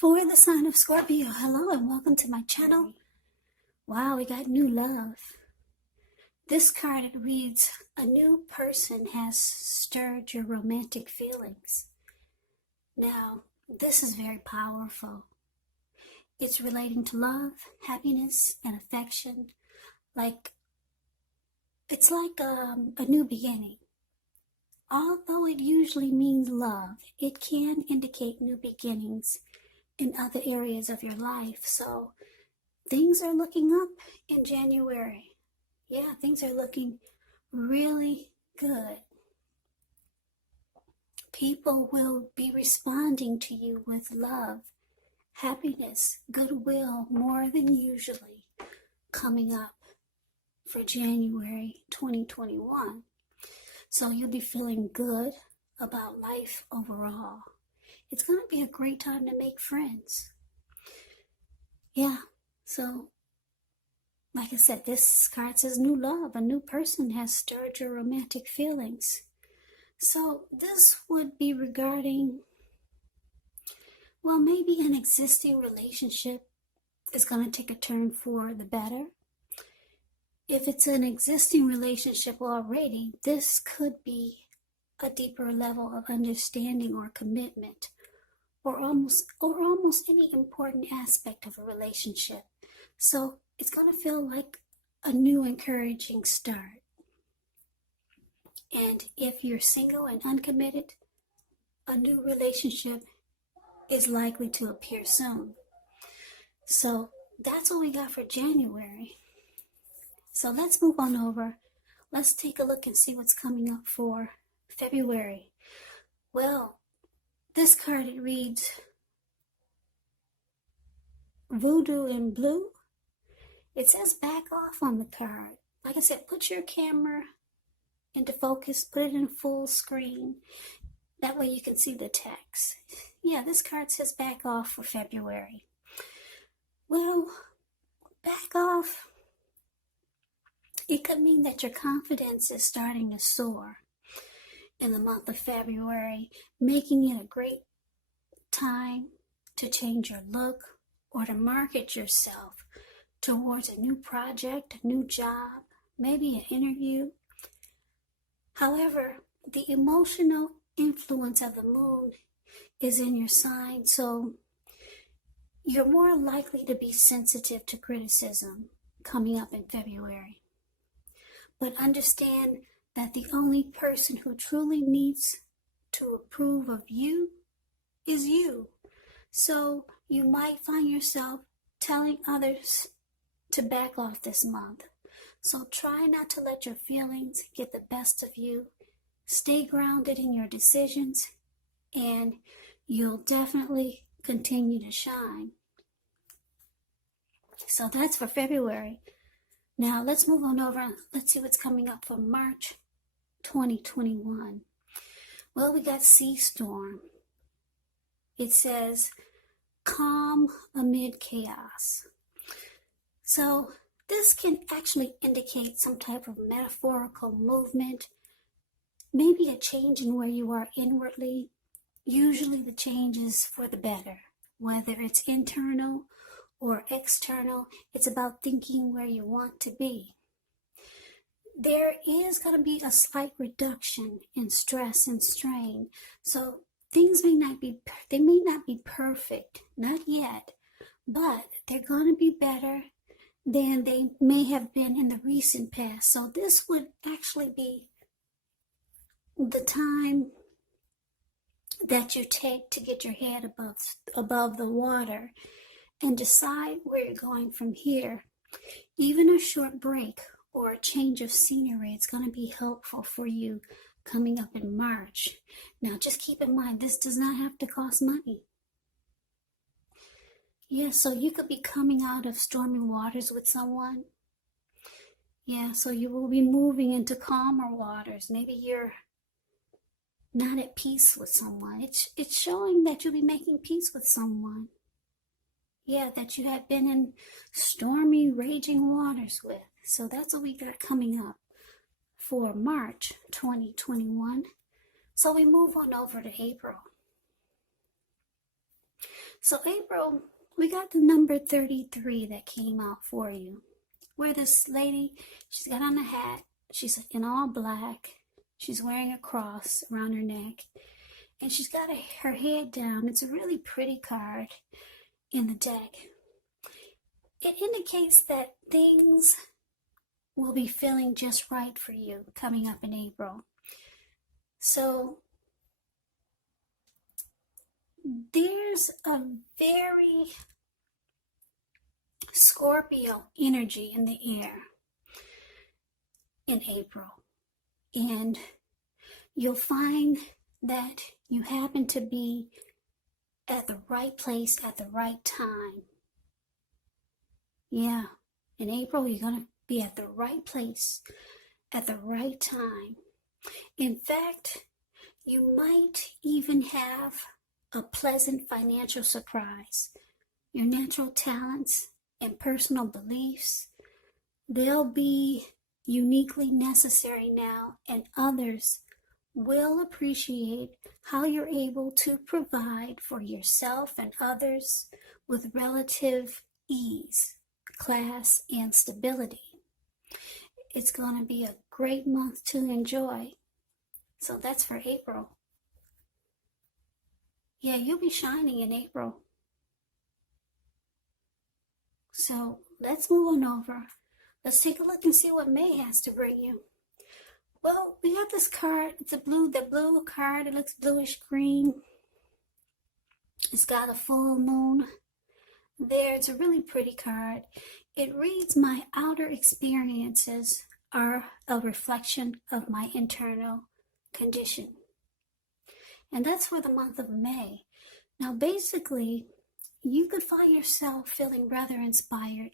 For the sign of Scorpio, hello and welcome to my channel. Wow, we got new love. This card, it reads, a new person has stirred your romantic feelings. Now, this is very powerful. It's relating to love, happiness, and affection. It's like a new beginning. Although it usually means love, it can indicate new beginnings in other areas of your life. So things are looking up in January. Yeah, things are looking really good. People will be responding to you with love, happiness, goodwill, more than usually coming up for January 2021. So you'll be feeling good about life overall. It's going to be a great time to make friends. Yeah, so like I said, this card says new love. A new person has stirred your romantic feelings. So this would be regarding, well, maybe an existing relationship is going to take a turn for the better. If it's an existing relationship already, this could be a deeper level of understanding or commitment, or almost any important aspect of a relationship. So it's going to feel like a new encouraging start. And if you're single and uncommitted, a new relationship is likely to appear soon. So that's what we got for January. So let's move on over. Let's take a look and see what's coming up for February. Well, this card, it reads Voodoo in Blue. It says back off on the card. Like I said, put your camera into focus, put it in full screen. That way you can see the text. Yeah, this card says back off for February. Well, back off, it could mean that your confidence is starting to soar in the month of February, making it a great time to change your look or to market yourself towards a new project, a new job, maybe an interview. However, the emotional influence of the moon is in your sign, so you're more likely to be sensitive to criticism coming up in February. But understand that the only person who truly needs to approve of you is you. So you might find yourself telling others to back off this month. So try not to let your feelings get the best of you. Stay grounded in your decisions, and you'll definitely continue to shine. So that's for February. Now let's move on over. Let's see what's coming up for March 2021. Well, we got Sea Storm. It says calm amid chaos. So this can actually indicate some type of metaphorical movement, maybe a change in where you are inwardly. Usually the change is for the better, whether it's internal or external. It's about thinking where you want to be. There is going to be a slight reduction in stress and strain. So things may not be perfect, not yet, but they're going to be better than they may have been in the recent past. So this would actually be the time that you take to get your head above the water and decide where you're going from here. Even a short break or a change of scenery, it's going to be helpful for you coming up in March. Now, just keep in mind, this does not have to cost money. Yeah, so you could be coming out of stormy waters with someone. Yeah, so you will be moving into calmer waters. Maybe you're not at peace with someone. It's showing that you'll be making peace with someone. Yeah, that you have been in stormy, raging waters with. So that's what we got coming up for March 2021. So we move on over to April. So April, we got the number 33 that came out for you. Where this lady, she's got on a hat, she's in all black, she's wearing a cross around her neck, and she's got her head down. It's a really pretty card in the deck. It indicates that things will be feeling just right for you coming up in April. So there's a very Scorpio energy in the air in April, and you'll find that you happen to be at the right place at the right time. Yeah, in April you're going to be at the right place at the right time. In fact, you might even have a pleasant financial surprise. Your natural talents and personal beliefs, they'll be uniquely necessary now, and others will appreciate how you're able to provide for yourself and others with relative ease, class, and stability. It's going to be a great month to enjoy. So that's for April. Yeah, you'll be shining in April. So let's move on over. Let's take a look and see what May has to bring you. Well, we got this card. It's the blue card. It looks bluish green. It's got a full moon there. It's a really pretty card. It reads, my outer experiences are a reflection of my internal condition. And that's for the month of May. Now, basically, you could find yourself feeling rather inspired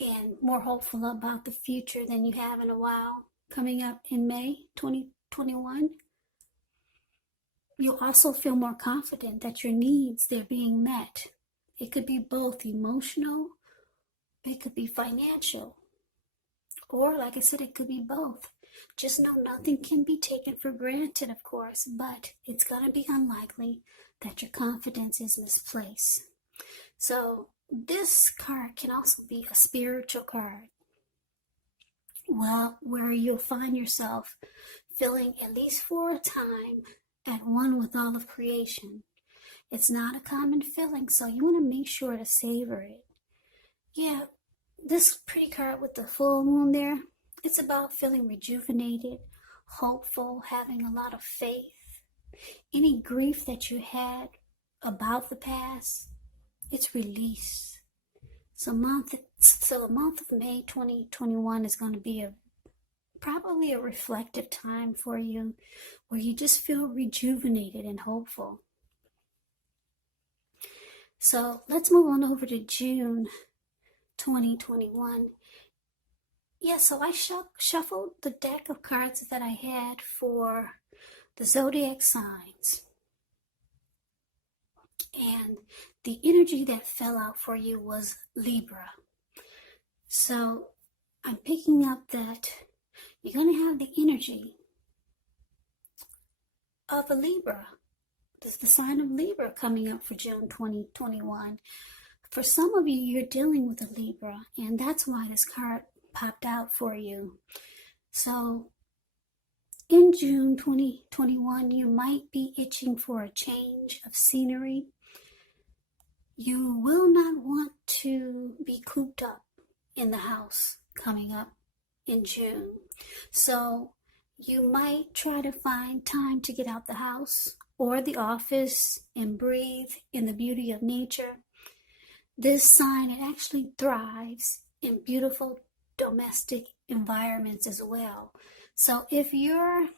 and more hopeful about the future than you have in a while coming up in May 2021. You'll also feel more confident that your needs, they're being met. It could be both emotional, it could be financial, or like I said, it could be both. Just know nothing can be taken for granted, of course, but it's going to be unlikely that your confidence is misplaced. So this card can also be a spiritual card. Well, where you'll find yourself feeling, at least for a time, at one with all of creation. It's not a common feeling, so you want to make sure to savor it. Yeah, this pretty card with the full moon there, it's about feeling rejuvenated, hopeful, having a lot of faith. Any grief that you had about the past, it's released. So the month of May 2021 is going to be probably a reflective time for you, where you just feel rejuvenated and hopeful. So let's move on over to June 2021. Yeah, so I shuffled the deck of cards that I had for the zodiac signs. And the energy that fell out for you was Libra. So I'm picking up that you're going to have the energy of a Libra. There's the sign of Libra coming up for June 2021. For some of you, you're dealing with a Libra, and that's why this card popped out for you. So in June 2021, you might be itching for a change of scenery. You will not want to be cooped up in the house coming up in June. So you might try to find time to get out the house or the office and breathe in the beauty of nature. This sign, it actually thrives in beautiful domestic environments as well. So if your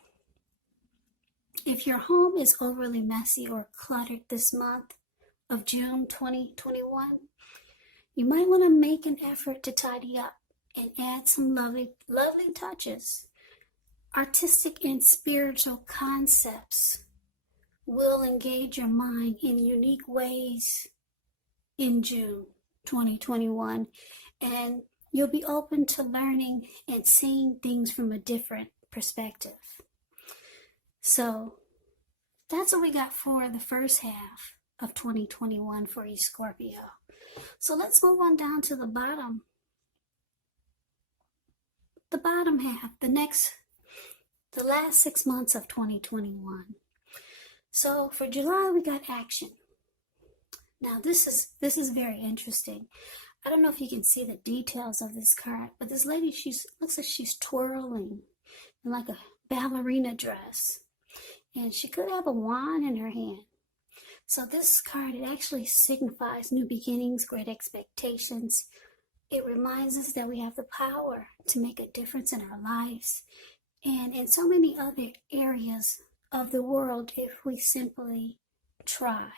home is overly messy or cluttered this month of June 2021, you might want to make an effort to tidy up and add some lovely touches. Artistic and spiritual concepts will engage your mind in unique ways in June 2021, and you'll be open to learning and seeing things from a different perspective. So that's what we got for the first half of 2021 for you, Scorpio. So let's move on down to the bottom. The bottom half, the last 6 months of 2021. So for July, we got action. Now this is very interesting. I don't know if you can see the details of this card, but this lady, looks like she's twirling in like a ballerina dress. And she could have a wand in her hand. So this card, it actually signifies new beginnings, great expectations. It reminds us that we have the power to make a difference in our lives and in so many other areas of the world if we simply try.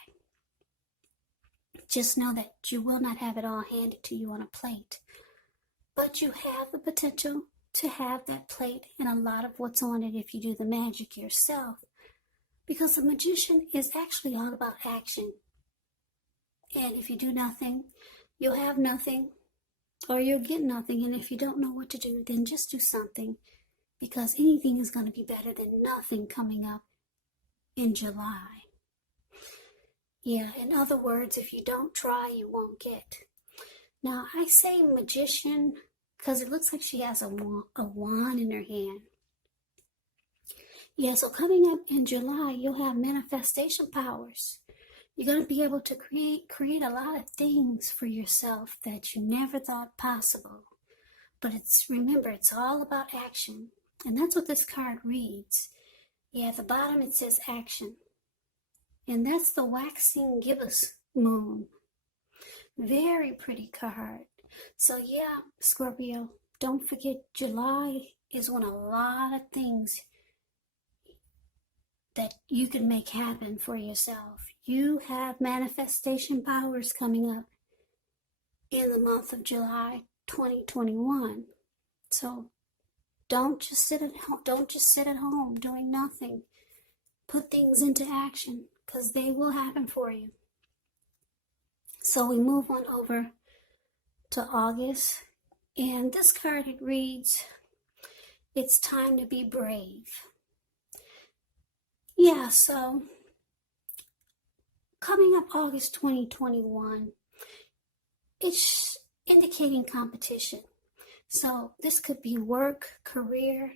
Just know that you will not have it all handed to you on a plate, but you have the potential to have that plate and a lot of what's on it if you do the magic yourself. Because the magician is actually all about action. And if you do nothing, you'll have nothing, or you'll get nothing. And if you don't know what to do, then just do something, because anything is going to be better than nothing coming up in July. Yeah, in other words, if you don't try, you won't get. Now, I say magician because it looks like she has a wand in her hand. Yeah, so coming up in July, you'll have manifestation powers. You're going to be able to create a lot of things for yourself that you never thought possible. But remember, it's all about action. And that's what this card reads. Yeah, at the bottom it says action. And that's the waxing gibbous moon. Very pretty card. So yeah, Scorpio, don't forget July is when a lot of things that you can make happen for yourself. You have manifestation powers coming up in the month of July 2021. So don't just sit at home doing nothing. Put things into action, because they will happen for you. So we move on over to August, and this card, it reads, it's time to be brave. Yeah, so coming up August 2021, it's indicating competition. So this could be work, career.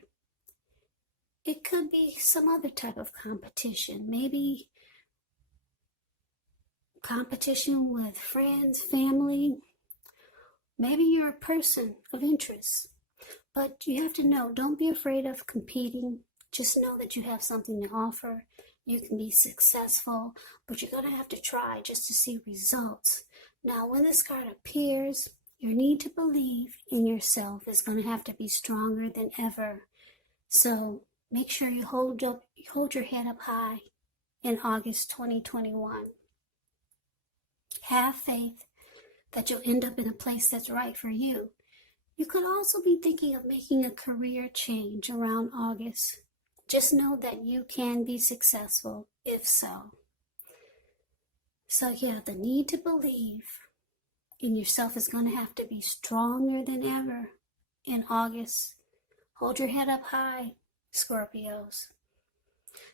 It could be some other type of competition. Maybe competition with friends, family. Maybe you're a person of interest. But you have to know, don't be afraid of competing. Just know that you have something to offer. You can be successful, but you're going to have to try just to see results. Now, when this card appears, your need to believe in yourself is going to have to be stronger than ever. So make sure you hold your head up high in August 2021. Have faith that you'll end up in a place that's right for you. You could also be thinking of making a career change around August. Just know that you can be successful if so. So yeah, the need to believe in yourself is going to have to be stronger than ever in August. Hold your head up high, Scorpios.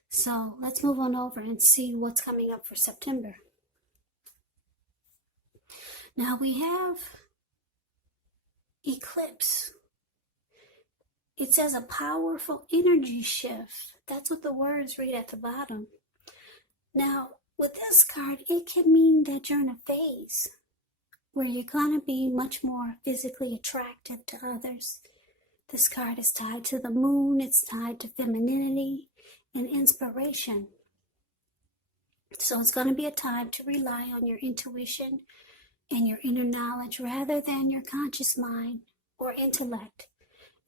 So let's move on over and see what's coming up for September. Now we have eclipse. It says a powerful energy shift. That's what the words read at the bottom. Now, with this card, it can mean that you're in a phase where you're going to be much more physically attractive to others. This card is tied to the moon. It's tied to femininity and inspiration. So it's going to be a time to rely on your intuition and your inner knowledge rather than your conscious mind or intellect.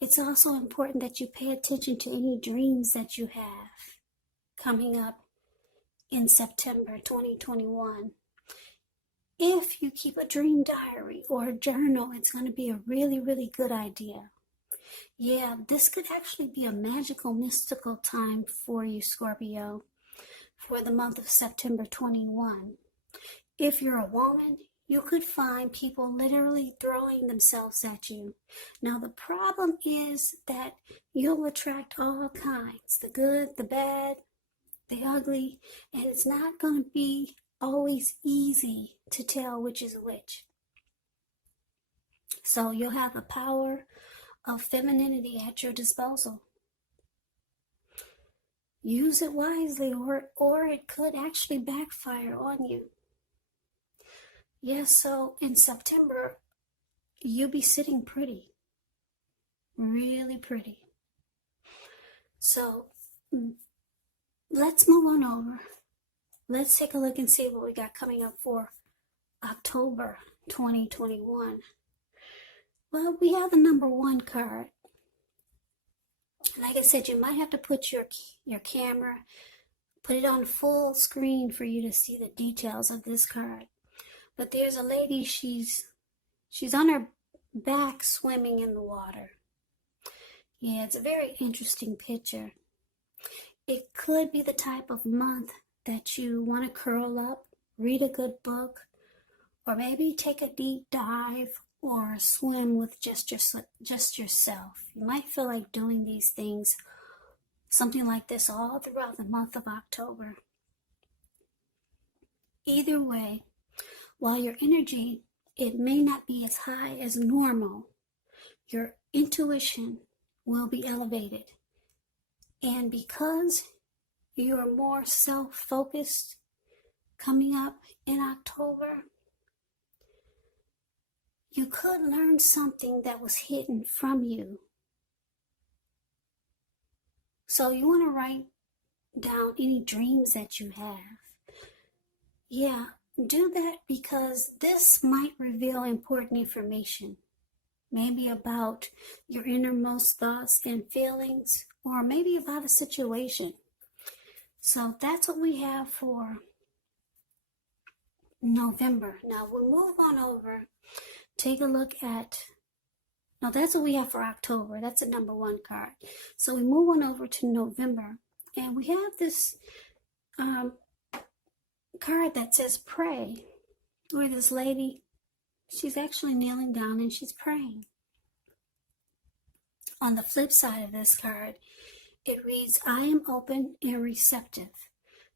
It's also important that you pay attention to any dreams that you have coming up in September 2021. If you keep a dream diary or a journal, it's going to be a really, really good idea. Yeah, this could actually be a magical, mystical time for you, Scorpio, for the month of September 21. If you're a woman, you could find people literally throwing themselves at you. Now, the problem is that you'll attract all kinds, the good, the bad, the ugly, and it's not going to be always easy to tell which is which. So you'll have the power of femininity at your disposal. Use it wisely, or it could actually backfire on you. Yes, so in September, you'll be sitting pretty. Really pretty. So let's move on over. Let's take a look and see what we got coming up for October 2021. Well, we have the number 1 card. Like I said, you might have to put your camera, put it on full screen for you to see the details of this card. But there's a lady, she's on her back swimming in the water. Yeah, it's a very interesting picture. It could be the type of month that you want to curl up, read a good book, or maybe take a deep dive or swim with just yourself. You might feel like doing these things, something like this, all throughout the month of October. Either way, while your energy, it may not be as high as normal, your intuition will be elevated. And because you're more self-focused coming up in October, you could learn something that was hidden from you. So you want to write down any dreams that you have. Yeah, do that, because this might reveal important information. Maybe about your innermost thoughts and feelings, or maybe about a situation. So that's what we have for November. Now we'll move on over. Take a look at, no, that's what we have for October. That's the number 1 card. So we move on over to November, and we have this card that says pray, where this lady, she's actually kneeling down and she's praying. On the flip side of this card, it reads, I am open and receptive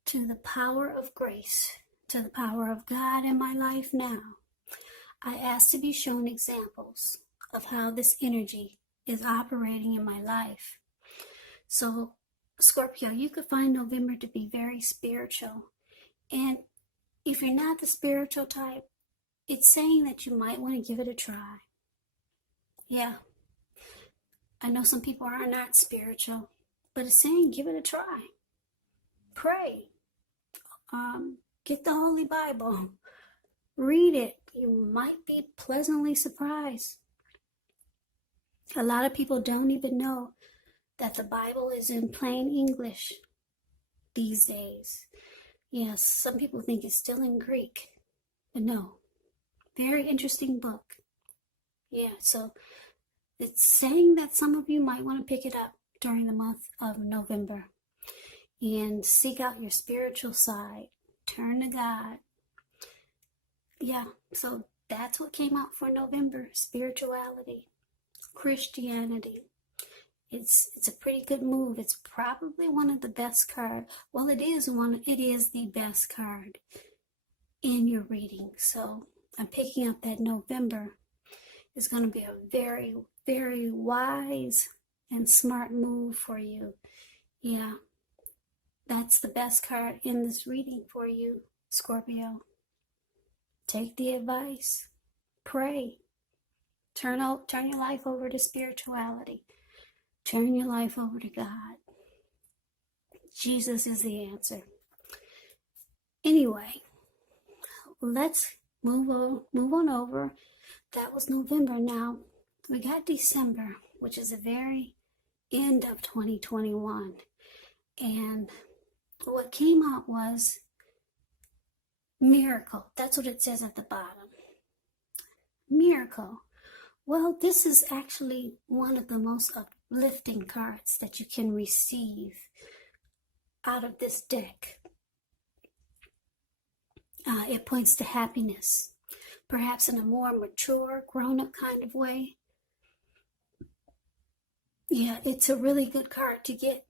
to the power of grace, to the power of God in my life now. I ask to be shown examples of how this energy is operating in my life. So, Scorpio, you could find November to be very spiritual. And if you're not the spiritual type, it's saying that you might want to give it a try. Yeah, I know some people are not spiritual, but it's saying give it a try. Pray. Get the Holy Bible. Read it. You might be pleasantly surprised. A lot of people don't even know that the Bible is in plain English these days. Yes, some people think it's still in Greek, but no. Very interesting book. Yeah, so it's saying that some of you might want to pick it up during the month of November and seek out your spiritual side. Turn to God. Yeah, so that's what came out for November. Spirituality, Christianity. It's a pretty good move. It's probably one of the best cards. Well, it is the best card in your reading. So I'm picking up that November is going to be a very, very wise and smart move for you. Yeah, that's the best card in this reading for you, Scorpio. Take the advice. Pray. Turn your life over to spirituality. Turn your life over to God. Jesus is the answer. Anyway, let's move on over. That was November. Now, we got December, which is the very end of 2021. And what came out was miracle. That's what it says at the bottom. Miracle. Well, this is actually one of the most uplifting cards that you can receive out of this deck. It points to happiness, perhaps in a more mature, grown-up kind of way. Yeah, it's a really good card to get.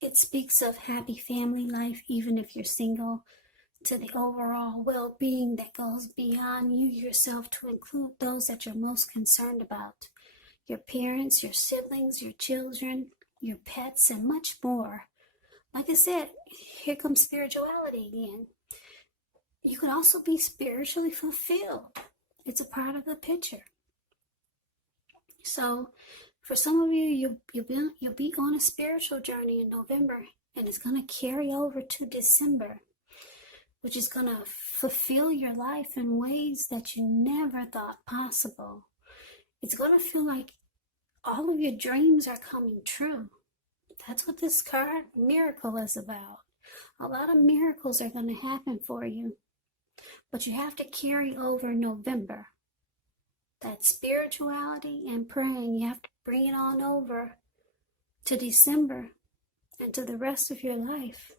It speaks of happy family life, even if you're single. to the overall well-being that goes beyond you yourself, to include those that you're most concerned about. Your parents, your siblings, your children, your pets, and much more. Like I said, here comes spirituality again. You could also be spiritually fulfilled. It's a part of the picture. So for some of you, you'll be on a spiritual journey in November, and it's going to carry over to December, which is going to fulfill your life in ways that you never thought possible. It's going to feel like all of your dreams are coming true. That's what this card miracle is about. A lot of miracles are going to happen for you, but you have to carry over November. That spirituality and praying, you have to bring it on over to December and to the rest of your life.